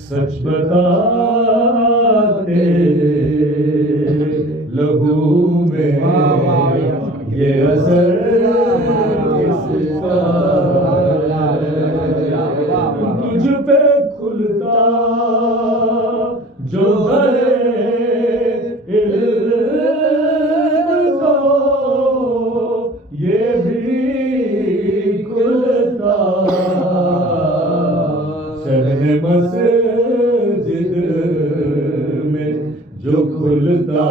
سچ بتاتے لہو میں یہ اثر کس کا تجھ پہ کھلتا جو علم کو یہ بھی کھلتا شہر مسجد میں جو کھلتا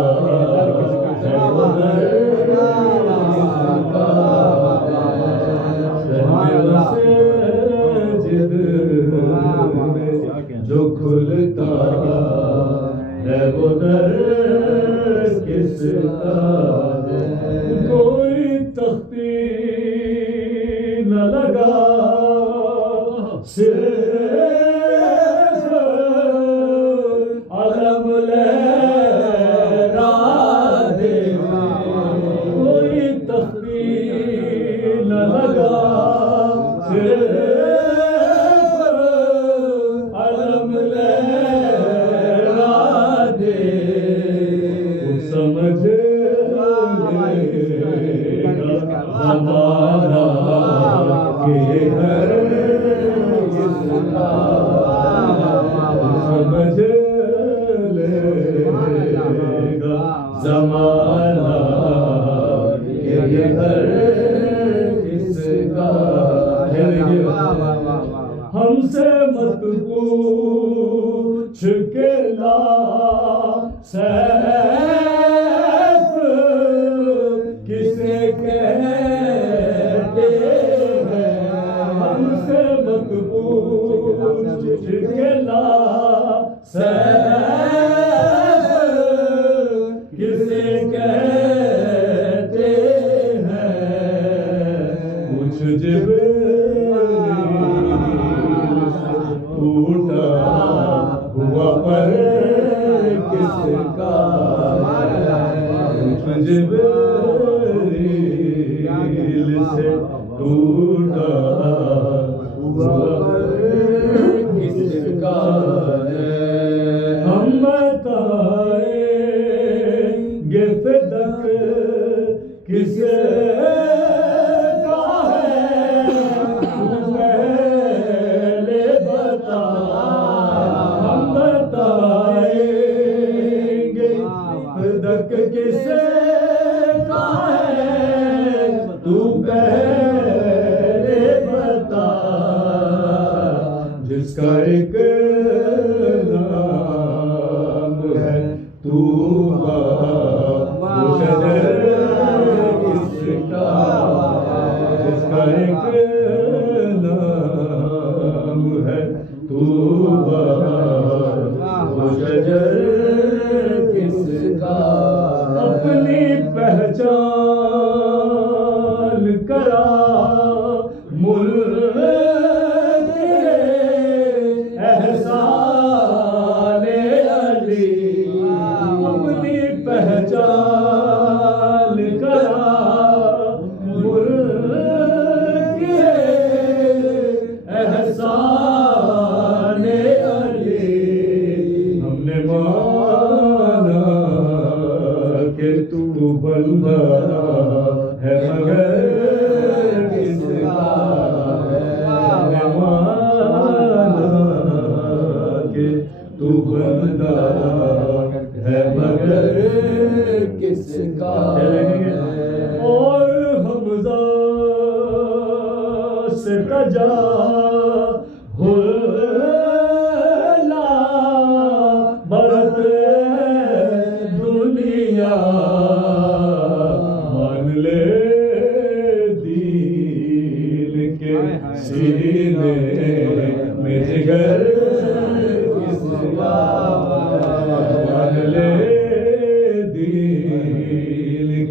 مسجد میں جو کھلتا ہے وہ در کس کا کوئی تختی نہ لگا صرف علم لہرا دے کوئی تختی نہ لگا صرف علم لہرا دے وہ سمجھ ہمارا کہ ہر سمجھ لے گا زمانہ کہ یہ ہر کس کا ہے ہم سے مت پوچھ کے لا سیف کسے کہتے ہیں ہم سے مت پوچھ کے لا سیف کسے کہتے ہیں کچھ جبریل ٹوٹا ہوا پر کس کا کچھ جبریل سے ٹوٹا ہوا کس کا ہم بتائیں گے فدق کسے کا ہے پہلے بتا ہم بتائیں گے فدق کسے کا ہے تو پہلے بتا جس کا ایک نام ہے طوبیٰ وہ شجر کس کا جس کا ایک نام ہے طوبیٰ وہ شجر کس کا اپنی پہچان کرا احسان علی اپنی پہچان کرا ملک احسان علی ہم نے مانا کہ تو بندہ ہے مگر کس کا تو بندہ ہے مگر کس کا اور حمزہ سے کجا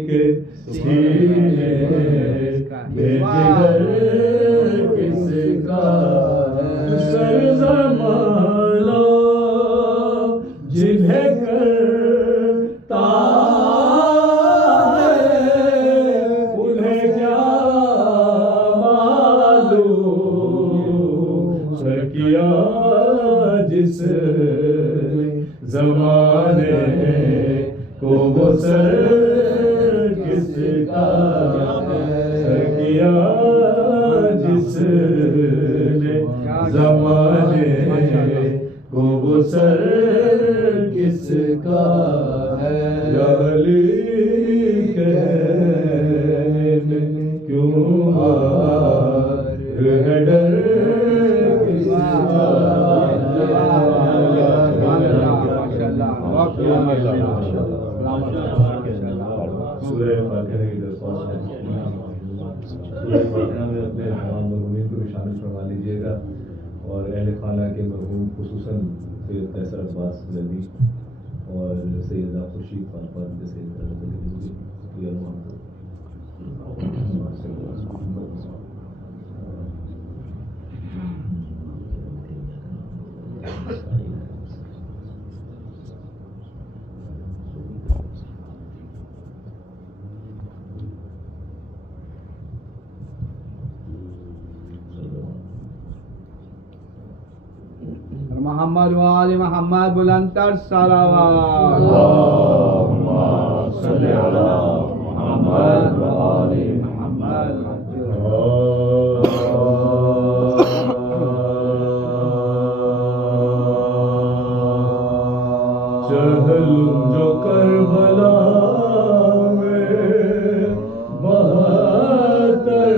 کے سینے میں جگر کس کا ہے سر زمانہ جنہیں کرتا ہے انہیں کیا معلوم سر کیا جس زمانے کو وہ سر کس کا سر کیا جس نے زمانے کو وہ سر کس کا ہے علی کہنے کیوں ہے ڈر کس کا سورہ فاتحہ کی درخواست ہے سورہ فاتحہ میں اپنے تمام مرحومین کو بھی شامل فرما لیجیے گا اور اہل خانہ کے مرحوم خصوصاً سید قیصر عباس زیدی اور سیدہ خورشید فاطمہ جیسے محمد و آل محمد بلندتر صلوات اللهم صل على محمد و آل محمد چہل جو کربلا میں بہتر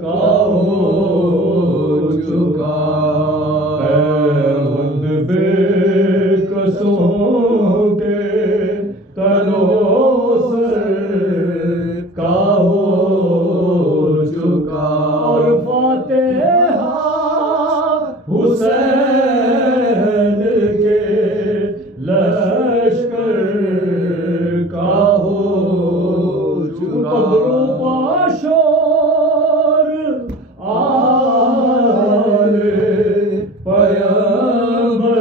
کا ہو چکا کے تنو سر کا ہو چکا اور فاتحہ حسین کے لشکر کا ہو چکا قبر پاشور آل پیغمبر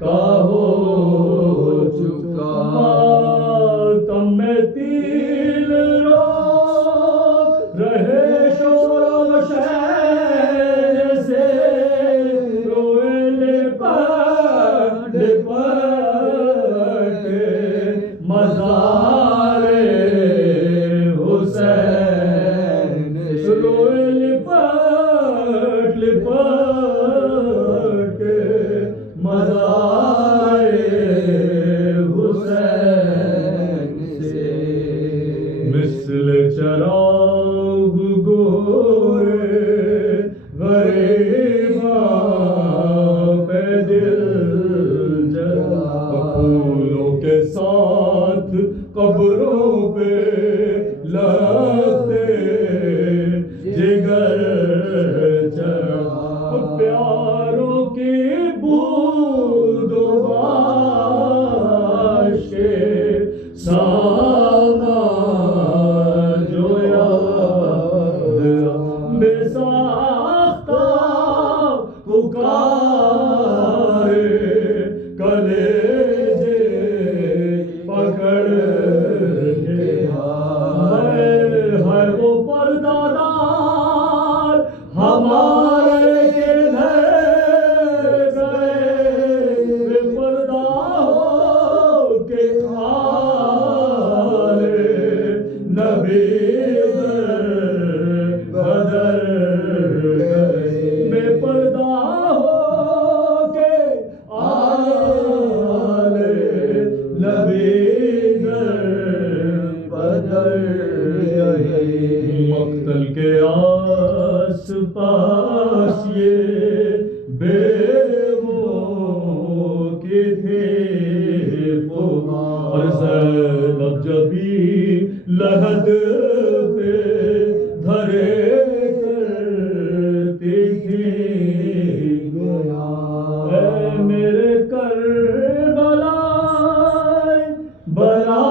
کا ہو چکا تم میں تیل رو رہے شور و شہر سے روئے لپٹ لپٹ مزار حسین روئے لپٹ لپٹ مزار حسین سے مثل چراغ گورے غریباں پہ دل جلا پھولوں کے ساتھ قبروں پہ لگتے جگر چڑھا پیاروں کی بود و باش کے سامان جو یاد بے ساختہ پکارے کلیجے پکڑ کے ہے وہ پردادار ہمارے کدھر گئے بے پردہ ہو کے آلے نبی بدر گئے بے پردہ ہو کے آلے نبی بدر گئے مقتل کے آس پاس یہ بیووں کے تھے اور زینب جبھی لحد پہ دھرے کرتی تھی اے میرے کربلا بلا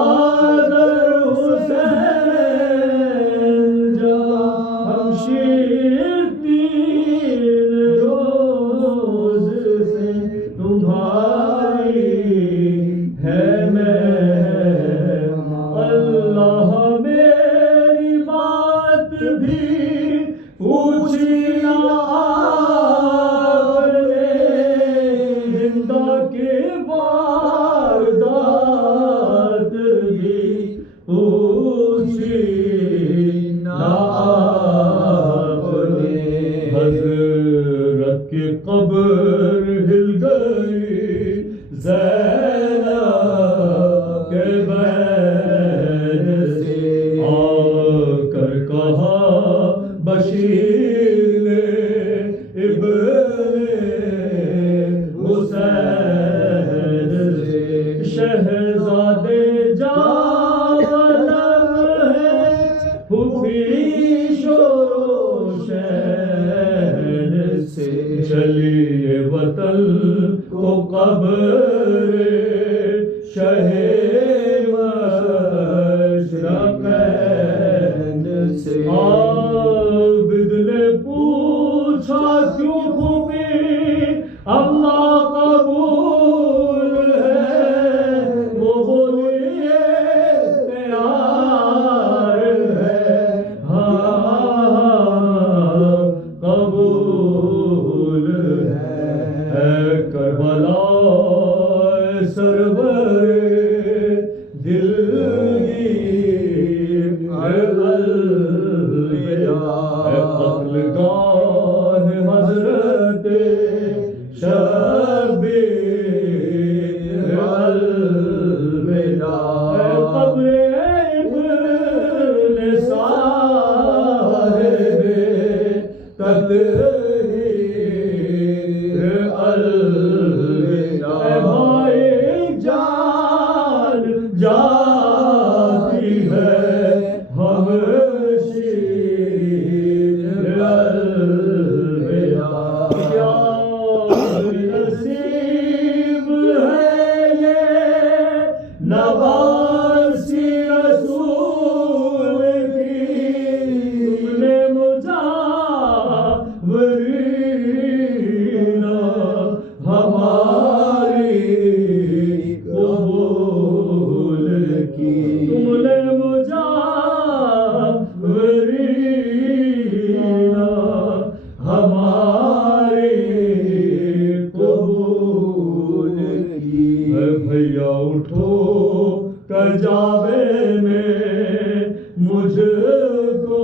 سے آ کر کہا بشیر نے ابن حسین سے شہزادے جاولب ہے حفیظ و روشن سے چلیے وطن کو قبر شہ مشرقین سے عابد نے پوچھا کیوں پھوپھی اللہ قبول ہے وہ بولیے تیار ہے ہاں قبول ہے کربلا سرور دلگیر الوداع قتل گاہ حضرت شبیر الوداع قبر ابن صاحب تطہیر الوداع بھائی جان جاتی ہے ہم شیر الوداع کیا نصیب ہے یہ نواسی رسول کی تم نے مجاورین ہماری قبول کی تم نے مجاورین ہماری قبول کی بھیا اٹھو کجاوے میں مجھ کو